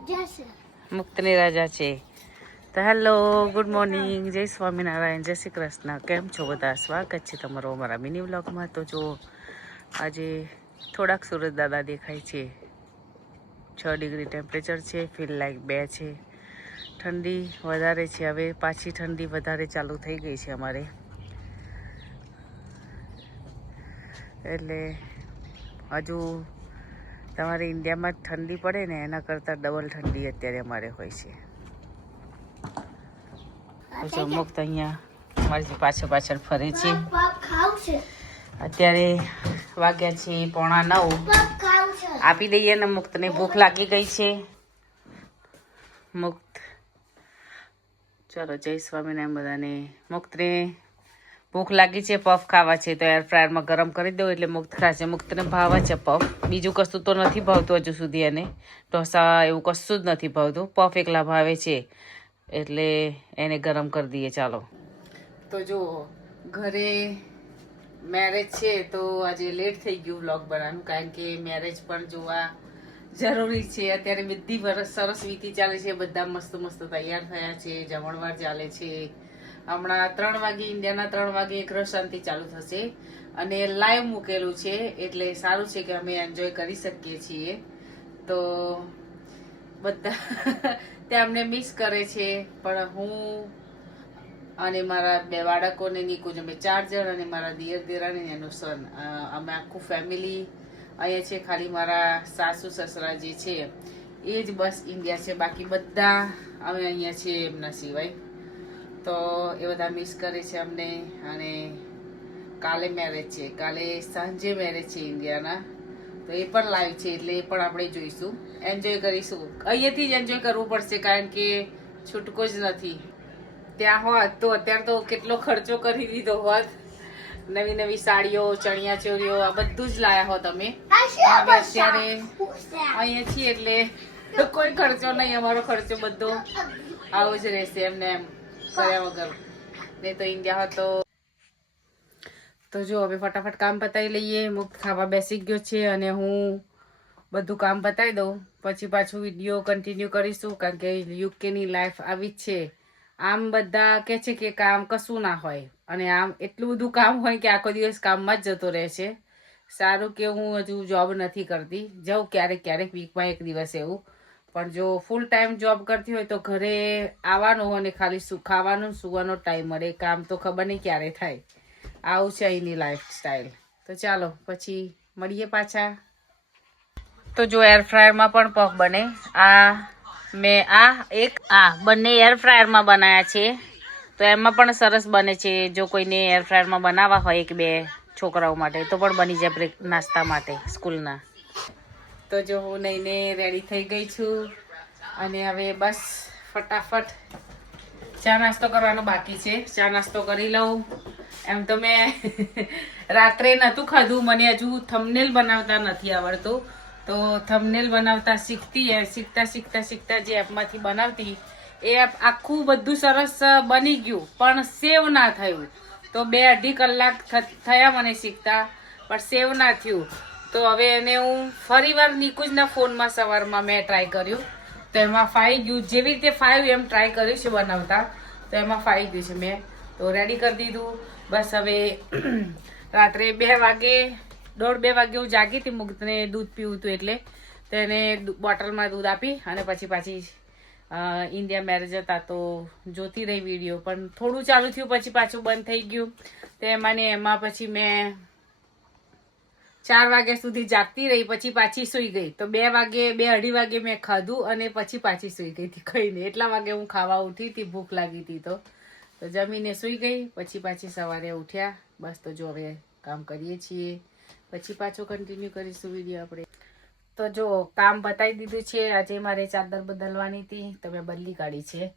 મુક્તની રાજા છે. તો hello, good morning, જય સ્વામિનારાયણ, જય શ્રી કૃષ્ણ. કેમ છો બધા? સ્વાગત છે તમારો અમારા મિની વ્લોગમાં. તો જો આજે થોડાક સુરત દાદા દેખાય છે. 6 ડિગ્રી ટેમ્પરેચર છે, ફીલ લાઈક 2 છે. ઠંડી વધારે છે. હવે પાછી ઠંડી વધારે ચાલુ થઈ ગઈ છે અમારે, એટલે હજુ તમારે ઇન્ડિયામાં ઠંડી પડે ને એના કરતાં ડબલ ઠંડી અત્યારે અમારે હોય છે. તો મુક્ત અહીંયા મારી પાછળ ફરે છે. અત્યારે વાગ્યા છે 8:45. આપી દઈએ ને, મુક્તને ભૂખ લાગી ગઈ છે. મુક્ત ચલો, જય સ્વામિનારાયણ બધાને. મુક્તને ભૂખ લાગી છે, પફ ખાવા છે, તો એર ફ્રાયરમાં ગરમ કરી દઉં એટલે મુક્ત ખાશે. મુક્તને ભાવે છે પફ, બીજું કશું તો નથી ભાવતું હજુ સુધી. એને ઢોસા એવું કશું જ નથી ભાવતું, પફ એકલા ભાવે છે, એટલે એને ગરમ કરી દઈએ. ચાલો, તો જો ઘરે મેરેજ છે તો આજે લેટ થઈ ગયું વ્લોગ બનાવવાનું, કારણ કે મેરેજ પણ જોવા જરૂરી છે. અત્યારે બધી વરસ સરસ વીતી ચાલે છે, બધા મસ્ત મસ્ત તૈયાર થયા છે, જમણવાર ચાલે છે. હમણાં 3 વાગે, ઇન્ડિયાના 3 વાગે ગ્રહ શાંતિ ચાલુ થશે અને લાઈવ મૂકેલું છે, એટલે સારું છે કે અમે એન્જોય કરી શકીએ છીએ. તો બધા ત્યાં અમને મિસ કરે છે, પણ હું અને મારા 2 બાળકોને નીકુ, અમે 4 જણ, અને મારા દિયર દેરાણી એનું સન, અમે આખું ફેમિલી અહીંયા છે. ખાલી મારા સાસુ સસરા જે છે એ જ બસ ઇન્ડિયા છે, બાકી બધા અમે અહીંયા છીએ એમના સિવાય. તો એ બધા મિસ કરે છે અમને. અને કાલે મેરેજ છે, કાલે સાંજે મેરેજ છે ઇન્ડિયાના, તો એ પણ લાઈવ છે, એટલે એ પણ આપણે જોઈશું, એન્જોય કરીશું. અહીંયાથી જ એન્જોય કરવું પડશે, કારણ કે છૂટકો જ નથી. ત્યાં હોત તો અત્યારે તો કેટલો ખર્ચો કરી દીધો હોત, નવી નવી સાડીઓ, ચણિયા ચોરીઓ, આ બધું જ લાયા હોત અમે. અત્યારે અહીંયા છીએ એટલે કોઈ ખર્ચો નહીં, અમારો ખર્ચો બધો આવો જ રહેશે એમને એમ કર્યા વગર. નહીં તો ઇન્ડિયા હતો. તો જો હવે ફટાફટ કામ પતાવી લઈએ. મુક્ત ખાવા બેસી ગયો છે અને હું બધું કામ પતાવી દઉં, પછી પાછું વિડીયો કન્ટિન્યુ કરીશું, કારણ કે યુકેની લાઈફ આવી જ છે. આમ બધા કહે છે કે કામ કશું ના હોય, અને આમ એટલું બધું કામ હોય કે આખો દિવસ કામમાં જ જતો રહે છે. સારું કે હું હજુ જોબ નથી કરતી, જાઉં ક્યારેક ક્યારેક, વીકમાં 1 દિવસ એવું. પણ જો ફૂલ ટાઈમ જોબ કરતી હોય તો ઘરે આવવાનું અને ખાલી ખાવાનું સુવાનો ટાઈમ મળે. કામ તો ખબર નહીં ક્યારે થાય. આવું છે અહીંની લાઈફ સ્ટાઈલ. તો ચાલો પછી મળીએ પાછા. તો જો એર ફ્રાયરમાં પણ પફ બને. મેં બંને એર ફ્રાયરમાં બનાવ્યા છે, તો એમાં પણ સરસ બને છે. જો કોઈને એર ફ્રાયરમાં બનાવવા હોય 1-2 છોકરાઓ માટે, તો પણ બની જાય નાસ્તા માટે સ્કૂલના. તો જો હું નઈને રેડી થઈ ગઈ છું, અને હવે બસ ફટાફટ ચા નાસ્તો કરવાનો બાકી છે. ચા નાસ્તો કરી લઉં. એમ તો મેં રાત્રે નહોતું ખાધું, મને હજુ થંબનેલ બનાવતા નથી આવડતું, તો થંબનેલ બનાવતા શીખતા જે એપમાંથી બનાવતી, એ એપ આખું બધું સરસ બની ગયું, પણ સેવ ના થયું. તો 2-2.5 કલાક થયા મને શીખતા, પણ સેવ ના થયું. તો હવે એને હું ફરીવાર નિકુંજના ફોનમાં સવારમાં મેં ટ્રાય કર્યું, તો એમાં ફાઈ ગયું. જેવી રીતે ફાયું એમ ટ્રાય કર્યું છે બનાવતા, તો એમાં ફાઈ ગયું છે. મેં તો રેડી કરી દીધું. બસ હવે રાત્રે 2 વાગે, 1:30-2 વાગે હું જાગી હતી. મુક્તને દૂધ પીવું હતું, એટલે તો એને બોટલમાં દૂધ આપી અને પાછી ઇન્ડિયા મેરેજ હતા તો જોતી રહી વિડીયો, પણ થોડું ચાલુ થયું પછી પાછું બંધ થઈ ગયું. તો એમાં પછી મેં 4 વાગ્યા સુધી જાગતી રહી, પછી પાછી સૂઈ ગઈ. તો 2-2:30 વાગે મેં ખાધું અને પછી પાછી સૂઈ ગઈ હતી. કઈ નહીં, એટલા વાગે હું ખાવા ઉઠી હતી, ભૂખ લાગી હતી, તો જમીને સૂઈ ગઈ. પછી પાછી સવારે ઉઠ્યા. બસ તો જો હવે કામ કરીએ છીએ, પછી પાછું કન્ટિન્યુ કરીશું વિડીયો આપણે. તો જો કામ બતાવી દીધું છે. આજે મારે ચાદર બદલવાની હતી, તો મેં બદલી કાઢી છે.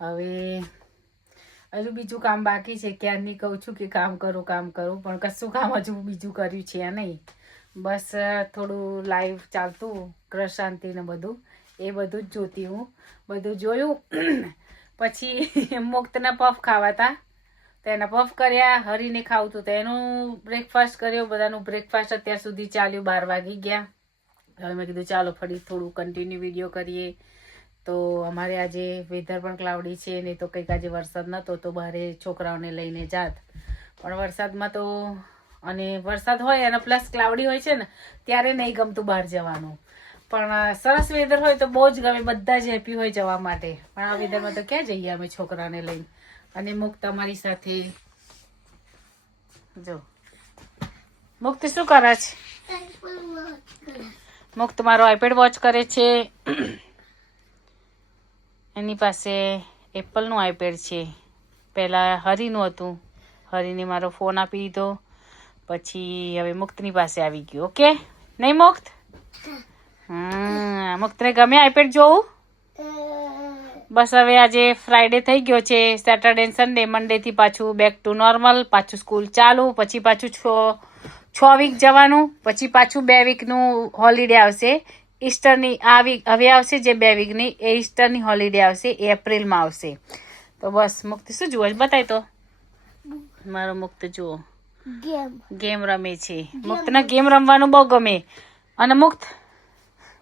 હવે હજુ બીજું કામ બાકી છે. ક્યારની કહું છું કે કામ કરું, પણ કશું કામ હજુ બીજું કર્યું છે નહીં. બસ થોડું લાઈવ ચાલતું, ગ્રહ શાંતિ ને બધું, એ બધું જ જોતી હું. બધું જોયું. પછી મુક્તના પફ ખાવાતા, તો એના પફ કર્યા. હરીને ખાવું હતું તો એનું બ્રેકફાસ્ટ કર્યો. બધાનું બ્રેકફાસ્ટ અત્યાર સુધી ચાલ્યું. 12 વાગી ગયા. હવે મેં કીધું ચાલો ફરી થોડું કન્ટિન્યુ વિડીયો કરીએ. તો અમારે આજે વેધર પણ ક્લાઉડી છે, નહીં તો કંઈક આજે વરસાદ નહોતો તો બહારે છોકરાઓને લઈને જાત, પણ વરસાદમાં તો અને વરસાદ હોય અને પ્લસ ક્લાઉડી હોય છે ને ત્યારે નહીં ગમતું બહાર જવાનું, પણ સરસ વેધર હોય તો બહુ જ ગમે, બધા જ હેપી હોય જવા માટે, પણ આ વેધરમાં તો ક્યાં જઈએ અમે છોકરાને લઈને. અને મુક્ત તમારી સાથે જો મુક્ત શું કરે છે? મુક્ત મારો આઈપેડ વોચ કરે છે. એની પાસે એપલનું આઈપેડ છે. પહેલાં હરીનું હતું, હરીને મારો ફોન આપી દીધો, પછી હવે મુક્તની પાસે આવી ગયું. ઓકે નહીં મુક્ત? મુક્તને ગમે આઈપેડ જોવું? બસ હવે આજે ફ્રાઈડે થઈ ગયો છે, સેટરડે સન્ડે, મંડેથી પાછું બેક ટુ નોર્મલ, પાછું સ્કૂલ ચાલુ, પછી પાછું 6 વીક જવાનું, પછી પાછું 2 વીકનું હોલિડે આવશે. ઈસ્ટરની આ વીક હવે આવશે જે 2 વીકની, એ ઈસ્ટરની હોલિડે આવશે, એ એપ્રિલમાં આવશે. તો બસ મુક્તિ શું જુઓ બતાય તો. મારો મુક્ત જુઓ ગેમ રમે છે. મુક્તને ગેમ રમવાનું બહુ ગમે. અને મુક્ત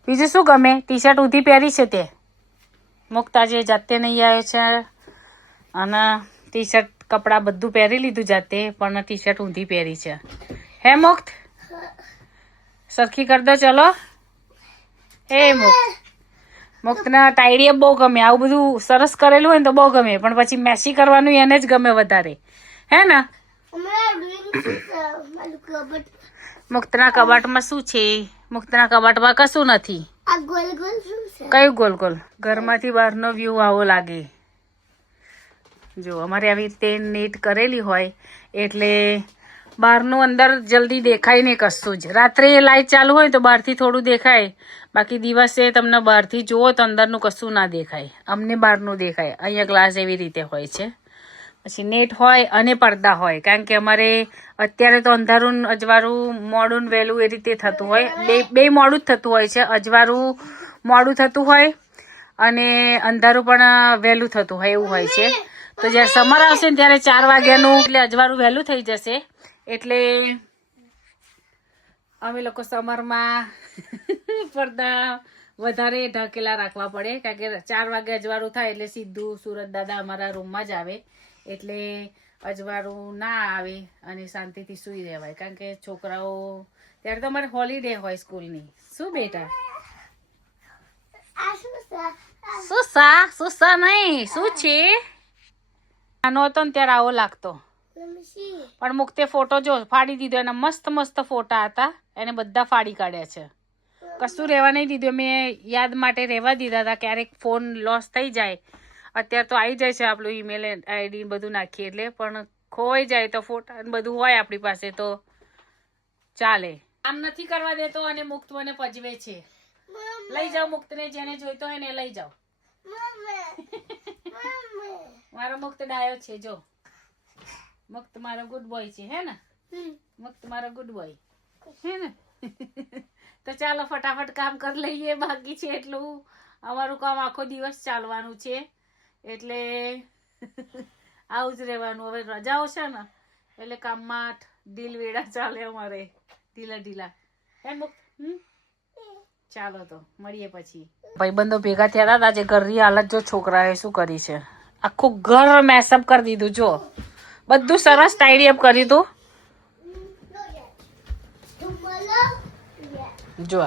બીજું શું ગમે? ટી શર્ટ ઊંધી પહેરી છે તે. મુક્ત આજે જાતે નહીં આવ્યો છે અને ટી શર્ટ કપડાં બધું પહેરી લીધું જાતે, પણ ટી શર્ટ ઊંધી પહેરી છે. હે મુક્ત? સરખી કરી દો ચલો. એ મુક્તના ટાઈડી બહુ ગમે, આવું બધું સરસ કરેલું હોય ને તો બહુ ગમે, પણ પછી મેસી કરવાનું એને જ ગમે વધારે, હે ને? મુક્તના કબાટમાં શું છે? મુક્તના કબાટમાં કશું નથી. કયું ગોલ ગોલ? ઘરમાંથી બહારનો વ્યૂ આવો લાગે. જો અમારે આવી રીતે નેટ કરેલી હોય એટલે બહારનું અંદર જલ્દી દેખાય નહીં કશું જ. રાત્રે લાઇટ ચાલુ હોય તો બહારથી થોડું દેખાય, બાકી દિવસે તમને બહારથી જુઓ તો અંદરનું કશું ના દેખાય. અમને બહારનું દેખાય. અહીંયા ગ્લાસ એવી રીતે હોય છે. પછી નેટ હોય અને પડદા હોય, કારણ કે અમારે અત્યારે તો અંધારું અજવાળું મોડું વહેલું એ રીતે થતું હોય, બે મોડું જ થતું હોય છે. અજવાળું મોડું થતું હોય અને અંધારું પણ વહેલું થતું હોય એવું હોય છે. તો જ્યારે સમર આવશે ને ત્યારે 4 વાગ્યાનું એટલે અજવાળું વહેલું થઈ જશે, એટલે અમે લોકો સમરમાં પડદા વધારે ઢાંકેલા રાખવા પડે, કારણ કે 4 વાગે અજવાળું થાય એટલે સીધું સુરત દાદા અમારા રૂમમાં જ આવે, એટલે અજવાળું ના આવે અને શાંતિથી સૂઈ રહેવાય. કારણ કે છોકરાઓ ત્યારે તો અમારે હોલિડે હોય સ્કૂલની. શું બેટા? સુસા નહીં, શું છે? નાનો હતો ને ત્યારે આવો લાગતો, પણ મુક્તે ફોટો જો ફાડી દીધો. એના મસ્ત મસ્ત ફોટા હતા, એને બધા ફાડી કાઢ્યા છે. કશું રહેવા નહીં દીધું, મેં યાદ માટે રહેવા દીધા હતા, ક્યારેક ફોન લોસ થઈ જાય. અત્યારે તો આવી જાય છે આપણું ઈમેલ આઈડી બધું નાખીએ એટલે, પણ ખોવાઈ જાય તો ફોટા બધું હોય આપણી પાસે તો ચાલે. આમ નથી કરવા દેતો અને મુક્ત મને પજવે છે. લઈ જાઓ મુક્તને, જેને જોઈતો હોય ને લઈ જાઓ. મારો મુક્ત ડાયો છે. જો મુક્ત મારો ગુડ બોય છે, હે ને? મુક્ત મારો ગુડ બોય, હે ને? તો ચાલો ફટાફટ કામ કરી લઈએ, બાકી છે એટલું. અમારું કામ આખો દિવસ ચાલવાનું છે, એટલે આવું જ રહેવાનું. હવે રજાઓ છે ને એટલે કામમાં ઢીલ વેડા ચાલે અમારે, ઢીલા. હે મુક્ત? ચાલો તો મળીએ પછી. ભાઈબંધો ભેગા થયા હતા આજે. ઘરની હાલત જો છોકરાએ શું કરી છે, આખું ઘર મેસઅપ કરી દીધું. જો બધું સરસ ટાઈડી અપ કર્યું હતું. જો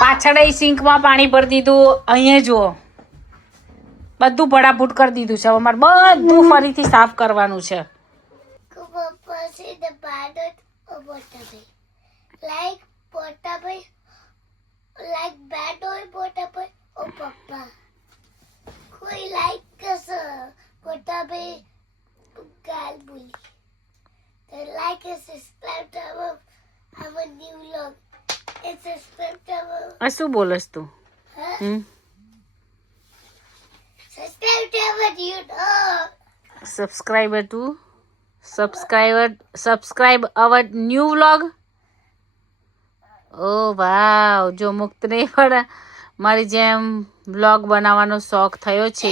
પાછળ સિંકમાં પાણી ભરી દીધું, અહીંયા જુઓ બધું ભડાભૂટ કરી દીધું છે. અમારે બધું ફરીથી સાફ કરવાનું છે. Like bad or Potaboy or Papa. Koi like us Potaboy Galbuli. They like us subscribe to our new vlog. It's subscribe to our. આ શું બોલસ તું? Subscribe to our new vlog. Subscribe our new vlog. ઓ વાવ, જો મુક્તને પણ મારી જેમ blog બનાવવાનો શોખ થયો છે.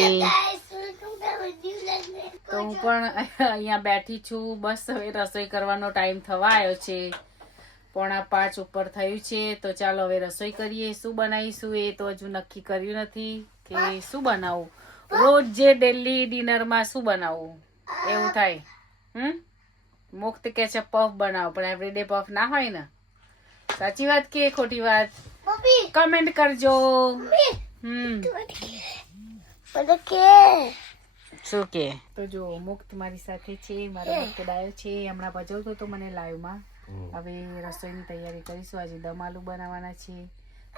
તો હું પણ અહીંયા બેઠી છું. બસ હવે રસોઈ કરવાનો ટાઈમ થવા આવ્યો છે, 4:45 ઉપર થયું છે. તો ચાલો હવે રસોઈ કરીએ. શું બનાવીશું એ તો હજુ નક્કી કર્યું નથી કે શું બનાવું. રોજ જે ડેલી ડિનરમાં શું બનાવવું એવું થાય. મુક્ત કે છે પફ બનાવો, પણ એવરીડે પફ ના હોય ને. સાચી વાત કે ખોટી વાત? મમ્મી કમેન્ટ કરજો. શું કે? તો જો મુક્ત મારી સાથે છે, મારો મુક્ત ડાયો છે. હમણાં ભજવતો તો મને લાઈવમાં. હવે રસોઈની તૈયારી કરીશું. આજે દમ આલુ બનાવવાના છે.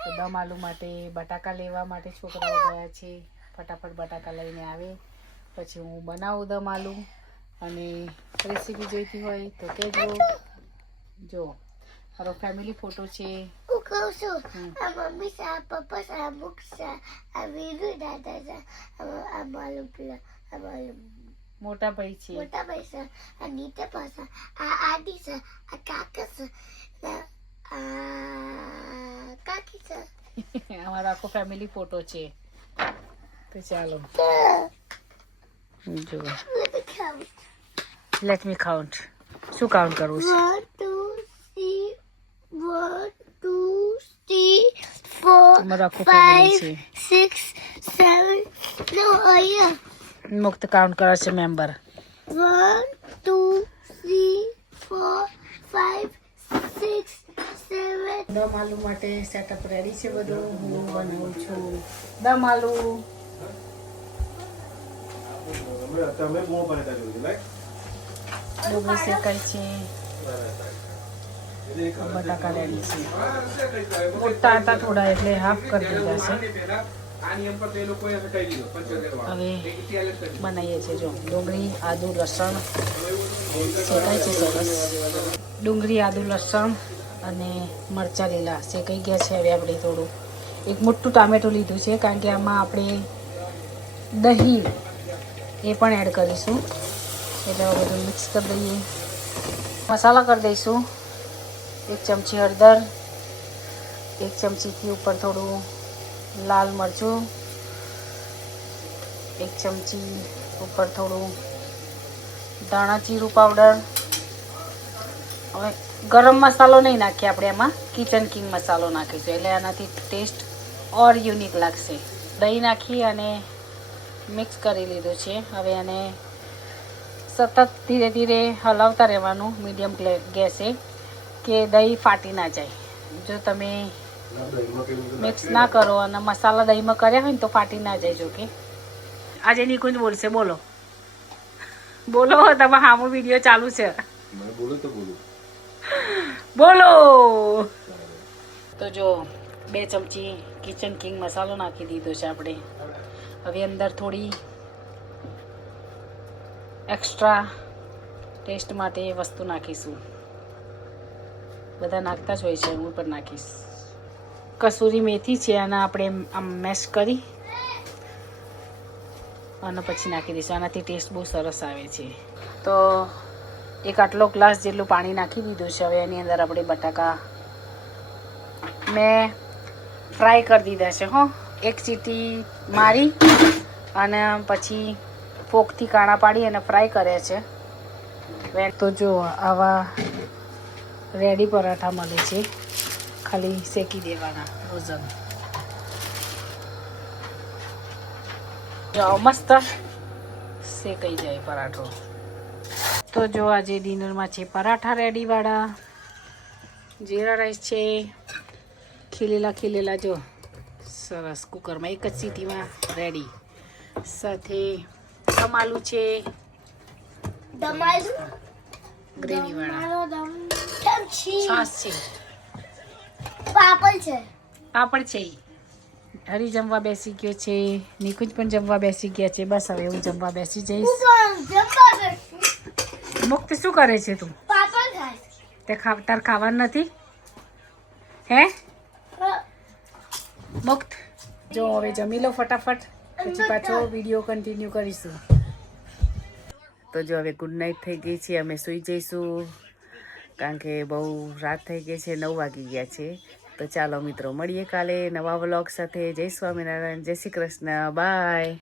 તો દમ આલુ માટે બટાકા લેવા માટે છોકરાઓ ગયા છે. ફટાફટ બટાકા લઈને આવે પછી હું બનાવું દમ આલુ. અને રેસીપી જોઈતી હોય તો કહેજો. જો મારો ફેમિલી ફોટો છે. હું કહું છું આ મમ્મી સા પપ્પા સા મુક સા આ વીરુ દાદા સા આ માલુમ પેલા આ માલુમ મોટા ભાઈ છે. મોટા પૈસા આ નીચે પાસા આ આડી સા આ કાકા સા આ કાકી સા. અમારો આખો ફેમિલી ફોટો છે. તો ચાલો જો લેટ મી કાઉન્ટ. શું કાઉન્ટ કરવું છે? 1 2 3 અમારો 4 આખો ફેમિલી છે. 6 7 no અહીંયા મુક્ત કાઉન્ટ કરે છે મેમ્બર. 1 2 3 4 5 6 7. દમ આલુ માટે સેટઅપ રેડી છે બધું. હું બનાવું છું દમ આલુ. ડુંગળી શેકાય છે. બટાકા રેડી છે. મોટા હતા થોડા એટલે હાફ કરી દીધા છે. હવે બનાવીએ છીએ. જો ડુંગળી આદુ લસણ શેકાય છે સરસ. ડુંગળી આદુ લસણ અને મરચાં લીલા શેકાઈ ગયા છે. હવે આપણે થોડું એક મોટું ટામેટું લીધું છે, કારણ કે આમાં આપણે દહીં એ પણ એડ કરીશું. એટલે બધું મિક્સ કરી દઈએ. મસાલા કરી દઈશું. 1 ચમચી હળદર, 1 ચમચીથી ઉપર થોડું લાલ મરચું, 1 ચમચી ઉપર થોડું ધાણા જીરું પાવડર. હવે ગરમ મસાલો નહીં નાખીએ આપણે, એમાં કિચન કિંગ મસાલો નાખીશું, એટલે આનાથી ટેસ્ટ ઓર યુનિક લાગશે. દહીં નાખી અને મિક્સ કરી લીધું છે. હવે આને સતત ધીરે ધીરે હલાવતા રહેવાનું મીડિયમ ગેસે, કે દહીં ફાટી ના જાય. જો તમે મિક્સ ના કરો અને મસાલા દહીંમાં કર્યા હોય ને તો ફાટી ના જાય. જો કે આજે નિકુંજ બોલશે. બોલો બોલો, તમે હામો વિડીયો ચાલુ છે. બોલો. તો જો 2 ચમચી કિચન કિંગ મસાલો નાખી દીધો છે આપણે. હવે અંદર થોડી એક્સ્ટ્રા ટેસ્ટ માટે વસ્તુ નાખીશું. બધા નાખતા જ હોય છે, હું પણ નાખીશ. કસૂરી મેથી છે, આને આપણે આમ મેશ કરી અને પછી નાખી દઈશું. આનાથી ટેસ્ટ બહુ સરસ આવે છે. તો એક આટલો ગ્લાસ જેટલું પાણી નાખી દીધું છે. હવે એની અંદર આપણે બટાકા મેં ફ્રાય કરી દીધા છે. એક સીટી મારી અને પછી ફોકથી કાણા પાડી અને ફ્રાય કર્યા છે. તો જો આવા રેડી પરાઠા મળે છે, ખાલી શેકી દેવાના રોઝન. જો મસ્ત શેકાઈ જાય પરાઠો. તો જો આજે ડિનરમાં છે પરાઠા રેડીવાળા. જીરા રાઈસ છે, ખીલેલા જો સરસ કુકરમાં 1 જ સીટીમાં રેડી. સાથે દમ આલુ છે, દમાલુ ગ્રેવીવાળા. છાશ છે, પાપડ છે. પાપડ છે. હરી જમવા બેસી ગયો છે, નિકુંજ પણ જમવા બેસી ગયા છે. બસ હવે હું જમવા બેસી જઈશ. મુક્ત શું કરે છે તું? પાપડ ખાય. તે તાર ખાવાનું નથી હે મુક્ત? જો હવે જમી લો ફટાફટ, પછી પાછો વિડીયો કન્ટિન્યુ કરીશું. તો જો હવે ગુડ નાઇટ થઈ ગઈ છે, અમે સૂઈ જઈશું, કારણ કે બહુ રાત થઈ ગઈ છે, 9 વાગી ગયા છે. તો ચાલો મિત્રો, મળીએ કાલે નવા વ્લોગ સાથે. જય સ્વામિનારાયણ, જય શ્રી કૃષ્ણ, બાય.